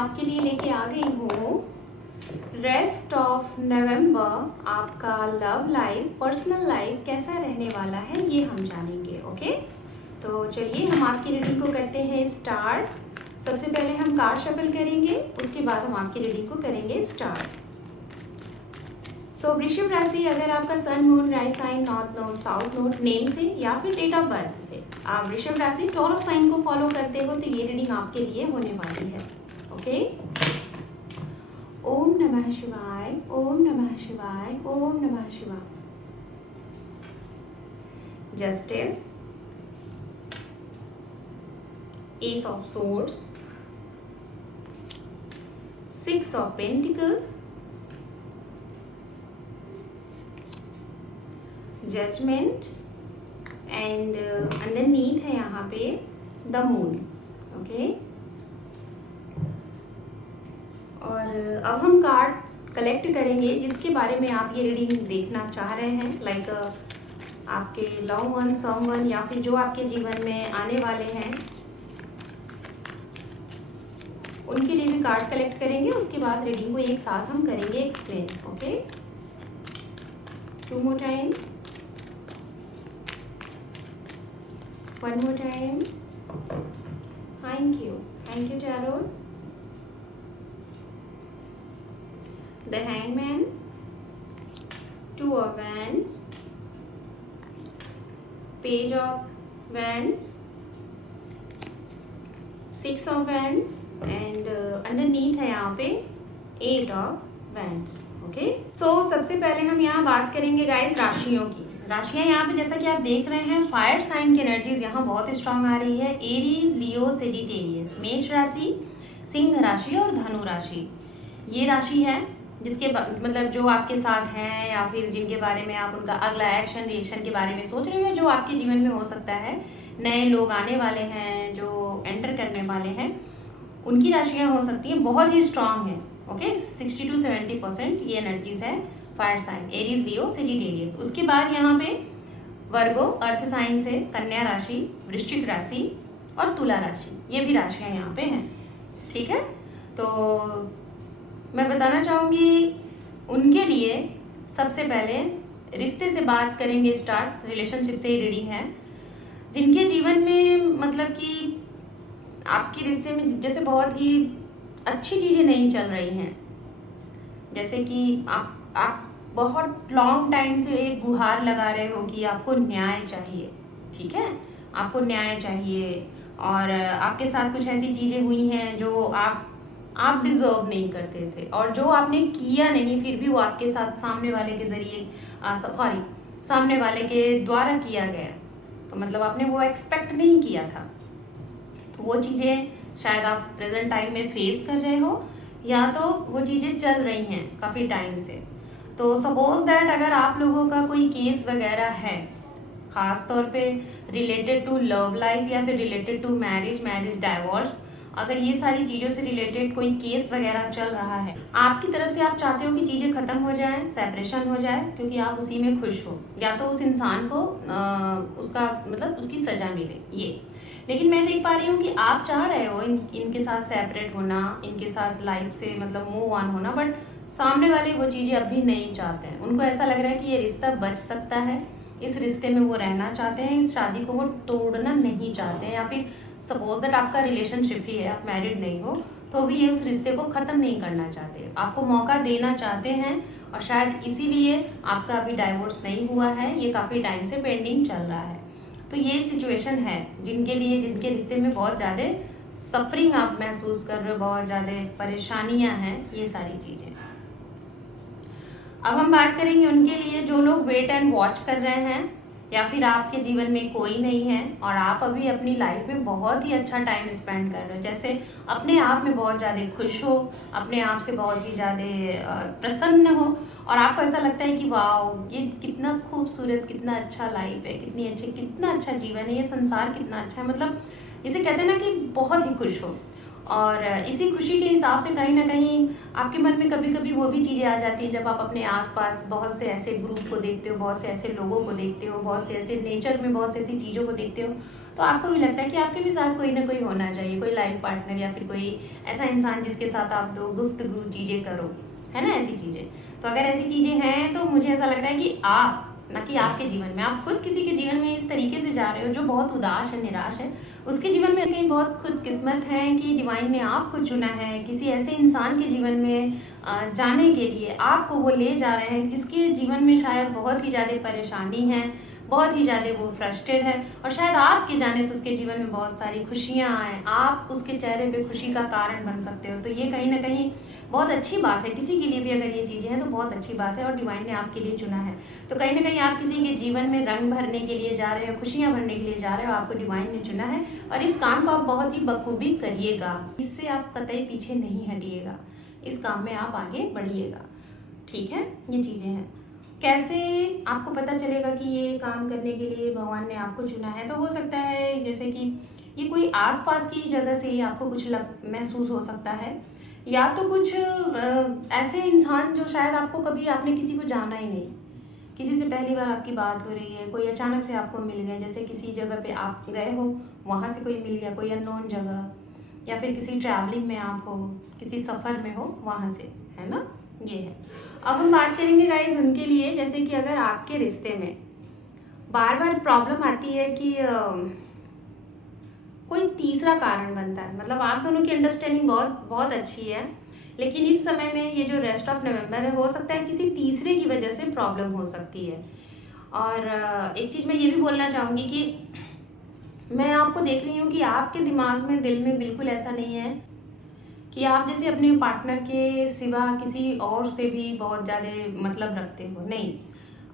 आपके लिए लेके आ गई हूँ रेस्ट ऑफ नवंबर आपका लव लाइफ, पर्सनल लाइफ कैसा रहने वाला है ये हम जानेंगे। ओके, तो चलिए हम आपकी रीडिंग को करते हैं स्टार्ट। सबसे पहले हम कार्ड शफल करेंगे, उसके बाद हम आपकी रीडिंग को करेंगे स्टार्ट। सो वृषभ राशि, अगर आपका sun, moon, rise sign, north node, south node name से या फिर डेट ऑफ बर्थ से आप वृषभ राशि टॉरस साइन को फॉलो करते हो तो ये रीडिंग आपके लिए होने वाली है। ओके, ओम नमः शिवाय, ओम नमः शिवाय, ओम नमः शिवाय। Justice, ace of swords, six of pentacles, judgment and underneath है यहाँ पे द मून। ओके, और अब हम कार्ड कलेक्ट करेंगे जिसके बारे में आप ये रीडिंग देखना चाह रहे हैं, लाइक आपके लव वन, समवन या फिर जो आपके जीवन में आने वाले हैं उनके लिए भी कार्ड कलेक्ट करेंगे। उसके बाद रीडिंग को एक साथ हम करेंगे explain. Okay, two more time, one more time. Thank you tarot. The hangman, two of wands, page of wands, six of wands and underneath है यहाँ पे eight of wands. Okay, so सबसे पहले हम यहाँ बात करेंगे गाइस राशियों की। राशियां यहाँ पे जैसा कि आप देख रहे हैं फायर साइन की एनर्जीज यहाँ बहुत स्ट्रांग आ रही है। एरीज, लियो, सेजिटेरियस, मेष राशि, सिंह राशि और धनु राशि ये राशि है जिसके मतलब जो आपके साथ हैं या फिर जिनके बारे में आप उनका अगला एक्शन रिएक्शन के बारे में सोच रहे हो, जो आपके जीवन में हो सकता है, नए लोग आने वाले हैं, जो एंटर करने वाले हैं, उनकी राशियाँ हो सकती हैं, बहुत ही स्ट्रांग है। ओके, 60 to 70% ये एनर्जीज है फायर साइन, एरीज, लियो, सेजिटेरियस। उसके बाद यहाँ पे वर्गो अर्थ साइन से कन्या राशि, वृश्चिक राशि और तुला राशि ये भी राशियाँ यहाँ पे हैं। ठीक है, तो मैं बताना चाहूँगी उनके लिए सबसे पहले रिश्ते से बात करेंगे स्टार्ट। रिलेशनशिप से ही रीडिंग है जिनके जीवन में मतलब कि आपके रिश्ते में जैसे बहुत ही अच्छी चीज़ें नहीं चल रही हैं, जैसे कि आप बहुत लॉन्ग टाइम से एक गुहार लगा रहे हो कि आपको न्याय चाहिए। ठीक है, आपको न्याय चाहिए और आपके साथ कुछ ऐसी चीज़ें हुई हैं जो आप डिजर्व नहीं करते थे और जो आपने किया नहीं, फिर भी वो आपके साथ सामने वाले के जरिए सामने वाले के द्वारा किया गया, तो मतलब आपने वो एक्सपेक्ट नहीं किया था। तो वो चीज़ें शायद आप प्रेजेंट टाइम में फेस कर रहे हो या तो वो चीज़ें चल रही हैं काफ़ी टाइम से। तो सपोज दैट अगर आप लोगों का कोई केस वगैरह है, ख़ास तौर पे रिलेटेड टू लव लाइफ या फिर रिलेटेड टू मैरिज डाइवोर्स, अगर ये सारी चीज़ों से रिलेटेड कोई केस वगैरह चल रहा है, आपकी तरफ से आप चाहते हो कि चीज़ें ख़त्म हो जाएं, सेपरेशन हो जाए, क्योंकि आप उसी में खुश हो या तो उस इंसान को उसका मतलब उसकी सज़ा मिले ये। लेकिन मैं देख पा रही हूँ कि आप चाह रहे हो इनके साथ सेपरेट होना, इनके साथ लाइफ से मतलब मूव ऑन होना, बट सामने वाले वो चीज़ें अभी नहीं चाहते हैं। उनको ऐसा लग रहा है कि ये रिश्ता बच सकता है, इस रिश्ते में वो रहना चाहते हैं, इस शादी को वो तोड़ना नहीं चाहते हैं, या फिर सपोज दैट आपका रिलेशनशिप ही है, आप मैरिड नहीं हो तो भी ये उस रिश्ते को ख़त्म नहीं करना चाहते, आपको मौका देना चाहते हैं और शायद इसीलिए आपका अभी डाइवोर्स नहीं हुआ है, ये काफ़ी टाइम से पेंडिंग चल रहा है। तो ये सिचुएशन है जिनके लिए, जिनके रिश्ते में बहुत ज़्यादा सफरिंग आप महसूस कर रहे हो, बहुत ज़्यादा परेशानियां हैं, ये सारी चीज़ें। अब हम बात करेंगे उनके लिए जो लोग वेट एंड वॉच कर रहे हैं या फिर आपके जीवन में कोई नहीं है और आप अभी अपनी लाइफ में बहुत ही अच्छा टाइम स्पेंड कर रहे हो, जैसे अपने आप में बहुत ज़्यादा खुश हो, अपने आप से बहुत ही ज़्यादा प्रसन्न हो और आपको ऐसा लगता है कि वाह ये कितना खूबसूरत, कितना अच्छा लाइफ है, कितना अच्छा जीवन है, ये संसार कितना अच्छा है, मतलब जिसे कहते हैं ना कि बहुत ही खुश हो और इसी खुशी के हिसाब से कहीं ना कहीं आपके मन में कभी कभी वो भी चीज़ें आ जाती हैं जब आप अपने आसपास बहुत से ऐसे ग्रुप को देखते हो, बहुत से ऐसे लोगों को देखते हो, बहुत से ऐसे नेचर में बहुत से ऐसी चीज़ों को देखते हो, तो आपको भी लगता है कि आपके भी साथ कोई ना कोई होना चाहिए, कोई लाइफ पार्टनर या फिर कोई ऐसा इंसान जिसके साथ आप दो गुफ्तगू चीज़ें करो, है ना, ऐसी चीज़ें। तो अगर ऐसी चीज़ें हैं तो मुझे ऐसा लग रहा है कि आप, ना कि आपके जीवन में, आप खुद किसी के जीवन में इस तरीके से जा रहे हो जो बहुत उदास है, निराश है, उसके जीवन में कहीं बहुत खुद किस्मत है कि डिवाइन ने आपको चुना है किसी ऐसे इंसान के जीवन में जाने के लिए। आपको वो ले जा रहे हैं जिसके जीवन में शायद बहुत ही ज़्यादा परेशानी है, बहुत ही ज़्यादा वो फ्रस्ट्रेट है, और शायद आपके जाने से उसके जीवन में बहुत सारी खुशियाँ आए, आप उसके चेहरे पे खुशी का कारण बन सकते हो। तो ये कहीं ना कहीं बहुत अच्छी बात है, किसी के लिए भी अगर ये चीज़ें हैं तो बहुत अच्छी बात है, और डिवाइन ने आपके लिए चुना है। तो कहीं ना कहीं आप किसी के जीवन में रंग भरने के लिए जा रहे हो, खुशियाँ भरने के लिए जा रहे हो, आपको डिवाइन ने चुना है, और इस काम को आप बहुत ही बखूबी करिएगा, इससे आप कतई पीछे नहीं हटिएगा, इस काम में आप आगे बढ़िएगा, ठीक है। ये चीज़ें हैं। कैसे आपको पता चलेगा कि ये काम करने के लिए भगवान ने आपको चुना है? तो हो सकता है जैसे कि ये कोई आसपास की जगह से ही आपको कुछ महसूस हो सकता है, या तो कुछ ऐसे इंसान जो शायद आपको कभी आपने किसी को जाना ही नहीं, किसी से पहली बार आपकी बात हो रही है, कोई अचानक से आपको मिल गए, जैसे किसी जगह पे आप गए हो वहाँ से कोई मिल गया, कोई अननोन जगह, या फिर किसी ट्रैवलिंग में आप हो, किसी सफ़र में हो, वहाँ से, है ना, ये है। अब हम बात करेंगे गाइज उनके लिए, जैसे कि अगर आपके रिश्ते में बार बार प्रॉब्लम आती है कि कोई तीसरा कारण बनता है, मतलब आप दोनों की अंडरस्टैंडिंग बहुत बहुत अच्छी है, लेकिन इस समय में ये जो रेस्ट ऑफ नवंबर है, हो सकता है किसी तीसरे की वजह से प्रॉब्लम हो सकती है। और एक चीज़ मैं ये भी बोलना चाहूँगी कि मैं आपको देख रही हूँ कि आपके दिमाग में, दिल में बिल्कुल ऐसा नहीं है कि आप जैसे अपने पार्टनर के सिवा किसी और से भी बहुत ज़्यादा मतलब रखते हो। नहीं,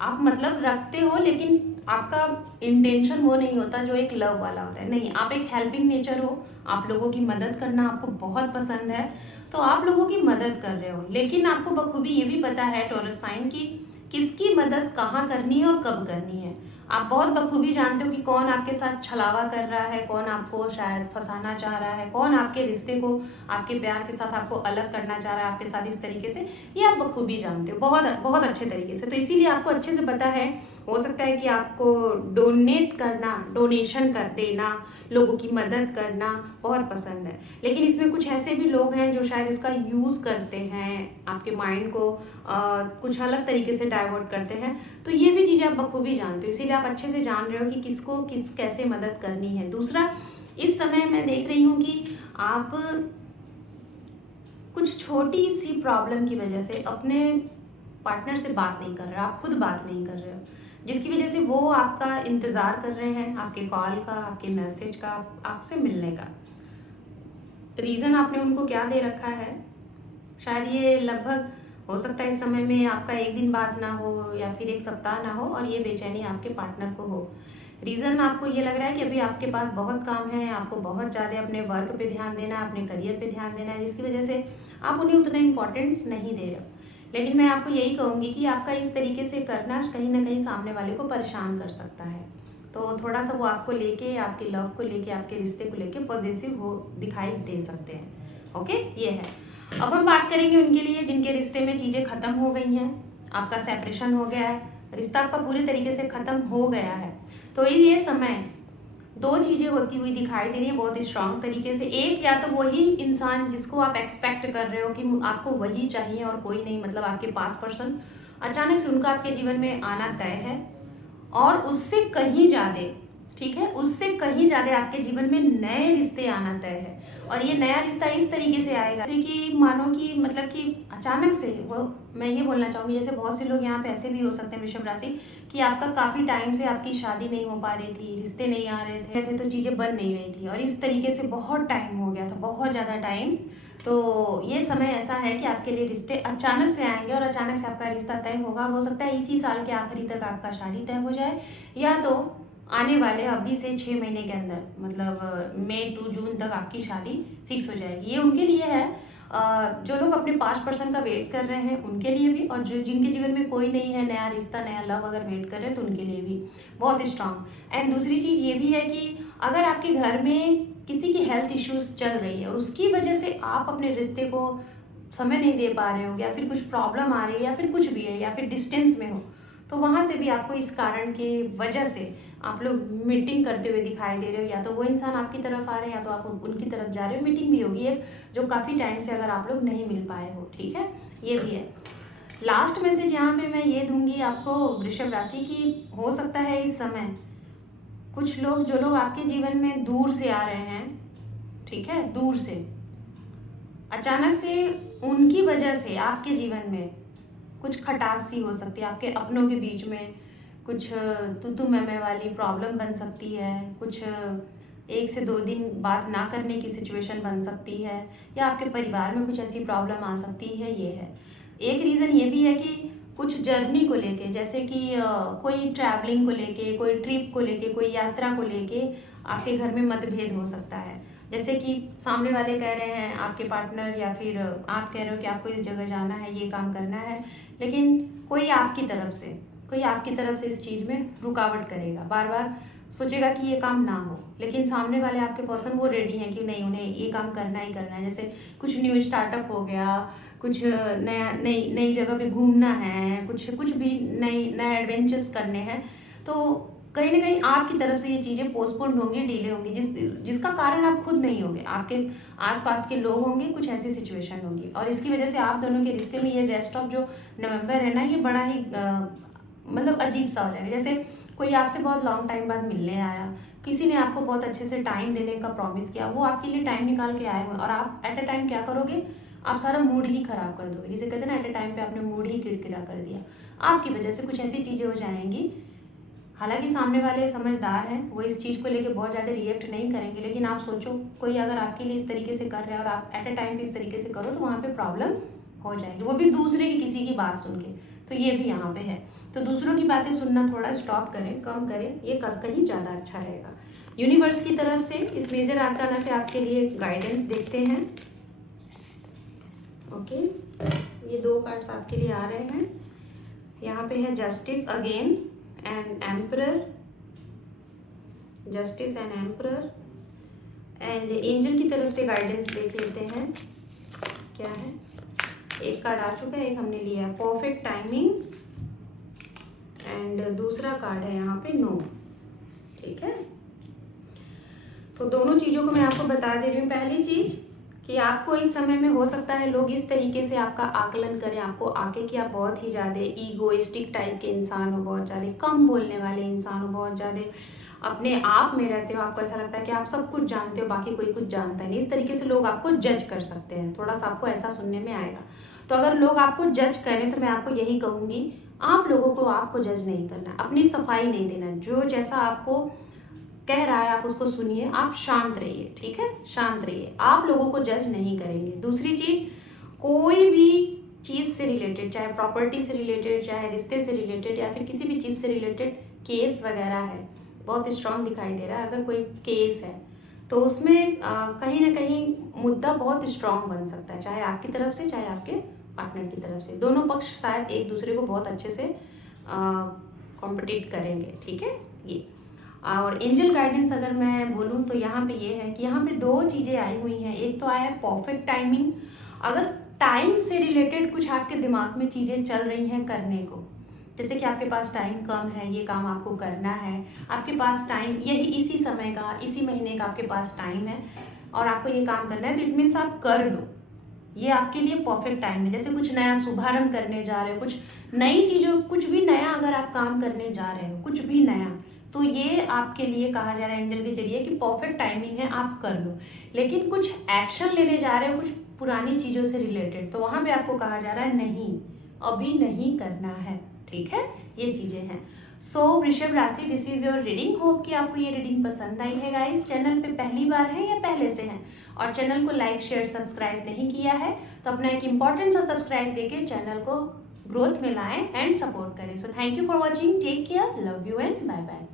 आप मतलब रखते हो, लेकिन आपका इंटेंशन वो नहीं होता जो एक लव वाला होता है। नहीं, आप एक हेल्पिंग नेचर हो, आप लोगों की मदद करना आपको बहुत पसंद है, तो आप लोगों की मदद कर रहे हो, लेकिन आपको बखूबी ये भी पता है टॉरस साइन की किसकी मदद कहाँ करनी है और कब करनी है। आप बहुत बखूबी जानते हो कि कौन आपके साथ छलावा कर रहा है, कौन आपको शायद फंसाना चाह रहा है, कौन आपके रिश्ते को, आपके प्यार के साथ आपको अलग करना चाह रहा है आपके साथ इस तरीके से, ये आप बखूबी जानते हो बहुत बहुत अच्छे तरीके से। तो इसीलिए आपको अच्छे से पता है, हो सकता है कि आपको डोनेट करना, डोनेशन कर देना, लोगों की मदद करना बहुत पसंद है, लेकिन इसमें कुछ ऐसे भी लोग हैं जो शायद इसका यूज़ करते हैं, आपके माइंड को कुछ अलग तरीके से डाइवर्ट करते हैं। तो ये भी चीज़ें आप बखूबी जानते हो, इसीलिए आप अच्छे से जान रहे हो कि किसको किस कैसे मदद करनी है। दूसरा, इस समय मैं देख रही हूँ कि आप कुछ छोटी सी प्रॉब्लम की वजह से अपने पार्टनर से बात नहीं कर रहे हो, आप खुद बात नहीं कर रहे हो, जिसकी वजह से वो आपका इंतज़ार कर रहे हैं, आपके कॉल का, आपके मैसेज का, आपसे मिलने का। रीज़न आपने उनको क्या दे रखा है, शायद ये लगभग हो सकता है इस समय में आपका एक दिन बात ना हो या फिर एक सप्ताह ना हो, और ये बेचैनी आपके पार्टनर को हो। रीज़न आपको ये लग रहा है कि अभी आपके पास बहुत काम है, आपको बहुत ज़्यादा अपने वर्क पे ध्यान देना है, अपने करियर पे ध्यान देना है, जिसकी वजह से आप उन्हें उतना इम्पोर्टेंस नहीं दे रहे हो। लेकिन मैं आपको यही कहूँगी कि आपका इस तरीके से करना कहीं ना कहीं सामने वाले को परेशान कर सकता है। तो थोड़ा सा वो आपको लेके, आपके लव को लेके, आपके रिश्ते को लेके पॉजिटिव हो दिखाई दे सकते हैं। ओके, ये है। अब हम बात करेंगे उनके लिए जिनके रिश्ते में चीज़ें ख़त्म हो गई हैं, आपका सेपरेशन हो गया है, रिश्ता आपका पूरी तरीके से ख़त्म हो गया है। तो ये समय दो चीज़ें होती हुई दिखाई दे रही है बहुत स्ट्रांग तरीके से। एक, या तो वही इंसान जिसको आप एक्सपेक्ट कर रहे हो कि आपको वही चाहिए और कोई नहीं, मतलब आपके पास पर्सन, अचानक से उनका आपके जीवन में आना तय है, और उससे कहीं ज़्यादा, ठीक है, उससे कहीं ज़्यादा आपके जीवन में नए रिश्ते आना तय है। और ये नया रिश्ता इस तरीके से आएगा जैसे कि मानो कि मतलब कि अचानक से, वो मैं ये बोलना चाहूँगी जैसे बहुत से लोग यहाँ पे ऐसे भी हो सकते हैं वृषभ राशि कि आपका काफ़ी टाइम से आपकी शादी नहीं हो पा रही थी, रिश्ते नहीं आ रहे थे, तो चीज़ें बन नहीं रही थी, और इस तरीके से बहुत टाइम हो गया था, बहुत ज़्यादा टाइम। तो ये समय ऐसा है कि आपके लिए रिश्ते अचानक से आएंगे और अचानक से आपका रिश्ता तय होगा। हो सकता है इसी साल के आखिरी तक आपका शादी तय हो जाए, या तो आने वाले अभी से 6 महीने के अंदर, मतलब मई टू जून तक आपकी शादी फिक्स हो जाएगी। ये उनके लिए है जो लोग अपने पास्ट पर्सन का वेट कर रहे हैं, उनके लिए भी, और जो जिनके जीवन में कोई नहीं है, नया रिश्ता, नया लव अगर वेट कर रहे हैं, तो उनके लिए भी बहुत स्ट्रांग। एंड दूसरी चीज़ ये भी है कि अगर आपके घर में किसी की हेल्थ इश्यूज चल रही है और उसकी वजह से आप अपने रिश्ते को समय नहीं दे पा रहे हो, या फिर कुछ प्रॉब्लम आ रही है, या फिर कुछ भी है, या फिर डिस्टेंस में हो, तो वहाँ से भी आपको इस कारण की वजह से आप लोग मीटिंग करते हुए दिखाई दे रहे हो, या तो वो इंसान आपकी तरफ आ रहे हैं या तो आप उनकी तरफ जा रहे हो। मीटिंग भी होगी एक, जो काफ़ी टाइम से अगर आप लोग नहीं मिल पाए हो, ठीक है, ये भी है। लास्ट मैसेज यहाँ पे मैं ये दूंगी आपको वृषभ राशि की, हो सकता है इस समय कुछ लोग, जो लोग आपके जीवन में दूर से आ रहे हैं, ठीक है, दूर से अचानक से उनकी वजह से आपके जीवन में कुछ खटास सी हो सकती है, आपके अपनों के बीच में कुछ तू मैं वाली प्रॉब्लम बन सकती है, कुछ 1 से 2 दिन बात ना करने की सिचुएशन बन सकती है, या आपके परिवार में कुछ ऐसी प्रॉब्लम आ सकती है। ये है एक रीज़न। ये भी है कि कुछ जर्नी को लेके, जैसे कि कोई ट्रैवलिंग को लेके, कोई ट्रिप को लेके, कोई यात्रा को लेके आपके घर में मतभेद हो सकता है। जैसे कि सामने वाले कह रहे हैं, आपके पार्टनर, या फिर आप कह रहे हो कि आपको इस जगह जाना है, ये काम करना है, लेकिन कोई आपकी तरफ से इस चीज़ में रुकावट करेगा, बार बार सोचेगा कि ये काम ना हो, लेकिन सामने वाले आपके पर्सन वो रेडी हैं कि नहीं, उन्हें ये काम करना ही करना है। जैसे कुछ न्यू स्टार्टअप हो गया, कुछ नई जगह पे घूमना है, कुछ भी नए एडवेंचर्स करने हैं, तो कहीं ना कहीं आपकी तरफ से ये चीज़ें पोस्टपोन्ड होंगी, डिले होंगी, जिसका कारण आप खुद नहीं होंगे, आपके आसपास के लोग होंगे, कुछ ऐसी सिचुएशन होगी, और इसकी वजह से आप दोनों के रिश्ते में ये रेस्ट ऑफ जो नवंबर है ना, ये बड़ा ही मतलब अजीब सा हो जाएगा। जैसे कोई आपसे बहुत लॉन्ग टाइम बाद मिलने आया, किसी ने आपको बहुत अच्छे से टाइम देने का प्रॉमिस किया, वो आपके लिए टाइम निकाल के आए हुए, और आप एट अ टाइम क्या करोगे, आप सारा मूड ही खराब कर दोगे। जिसे कहते हैं ना, एट अ टाइम पे आपने मूड ही किरकिरा कर दिया। आपकी वजह से कुछ ऐसी चीज़ें हो जाएंगी। हालांकि सामने वाले समझदार हैं, वो इस चीज़ को लेके बहुत ज़्यादा रिएक्ट नहीं करेंगे, लेकिन आप सोचो, कोई अगर आपके लिए इस तरीके से कर रहा है और आप एट अ टाइम पे इस तरीके से करो, तो वहाँ पे प्रॉब्लम हो जाएगी, वो भी दूसरे की किसी की बात सुन के। तो ये भी यहाँ पे है। तो दूसरों की बातें सुनना थोड़ा स्टॉप करें, कम करें, ये कहीं ज़्यादा अच्छा रहेगा। यूनिवर्स की तरफ से इस मेजर आर्काना से आपके लिए गाइडेंस देखते हैं। ओके, ये 2 कार्ड्स आपके लिए आ रहे हैं। यहाँ पे है justice again and emperor, justice and emperor, and angel की तरफ से गाइडेंस देख लेते हैं क्या है। एक कार्ड आ चुका है, एक हमने लिया है परफेक्ट टाइमिंग, एंड दूसरा कार्ड है यहाँ पे नो, ठीक है। तो दोनों चीज़ों को मैं आपको बता दे रही हूँ। पहली चीज़ कि आपको इस समय में हो सकता है लोग इस तरीके से आपका आकलन करें आपको आके कि आप बहुत ही ज़्यादा ईगोइस्टिक टाइप के इंसान हो, बहुत ज़्यादा कम बोलने वाले इंसान हो, बहुत ज़्यादा अपने आप में रहते हो, आपको ऐसा लगता है कि आप सब कुछ जानते हो, बाकी कोई कुछ जानता ही नहीं। इस तरीके से लोग आपको जज कर सकते हैं, थोड़ा सा आपको ऐसा सुनने में आएगा। तो अगर लोग आपको जज करें तो मैं आपको यही कहूँगी, आप लोगों को आपको जज नहीं करना, अपनी सफाई नहीं देना। जो जैसा आपको कह रहा है आप उसको सुनिए, आप शांत रहिए, ठीक है, शांत रहिए, आप लोगों को जज नहीं करेंगे। दूसरी चीज़, कोई भी चीज़ से रिलेटेड, चाहे प्रॉपर्टी से रिलेटेड, चाहे रिश्ते से रिलेटेड, या फिर किसी भी चीज़ से रिलेटेड केस वगैरह है, बहुत स्ट्रांग दिखाई दे रहा है। अगर कोई केस है तो उसमें कहीं ना कहीं मुद्दा बहुत स्ट्रांग बन सकता है, चाहे आपकी तरफ से चाहे आपके पार्टनर की तरफ से। दोनों पक्ष शायद एक दूसरे को बहुत अच्छे से कॉम्पिटिट करेंगे, ठीक है ये। और एंजल गाइडेंस अगर मैं बोलूँ तो यहाँ पे ये है कि यहाँ पे 2 चीज़ें आई हुई हैं। एक तो आया है परफेक्ट टाइमिंग। अगर टाइम से रिलेटेड कुछ आपके दिमाग में चीज़ें चल रही हैं करने को, जैसे कि आपके पास टाइम कम है, ये काम आपको करना है, आपके पास टाइम यही इसी समय का, इसी महीने का आपके पास टाइम है और आपको ये काम करना है, तो इट मीन्स आप कर लो, ये आपके लिए परफेक्ट टाइम है। जैसे कुछ नया शुभारंभ करने जा रहे हो, कुछ नई चीज़ों, कुछ भी नया अगर आप काम करने जा रहे हो, कुछ भी नया, तो ये आपके लिए कहा जा रहा है एंजल के जरिए कि परफेक्ट टाइमिंग है, आप कर लो। लेकिन कुछ एक्शन लेने जा रहे हो कुछ पुरानी चीज़ों से रिलेटेड, तो वहाँ पे आपको कहा जा रहा है नहीं, अभी नहीं करना है, ठीक है, ये चीज़ें हैं। सो वृषभ राशि, this is your reading. Hope कि आपको ये रीडिंग पसंद आई है गाइस। चैनल पे पहली बार है या पहले से हैं और चैनल को लाइक शेयर सब्सक्राइब नहीं किया है, तो अपना एक इंपॉर्टेंट सा सब्सक्राइब देके चैनल को ग्रोथ में लाएं एंड सपोर्ट करें। So thank you for watching, take care, love you and bye bye.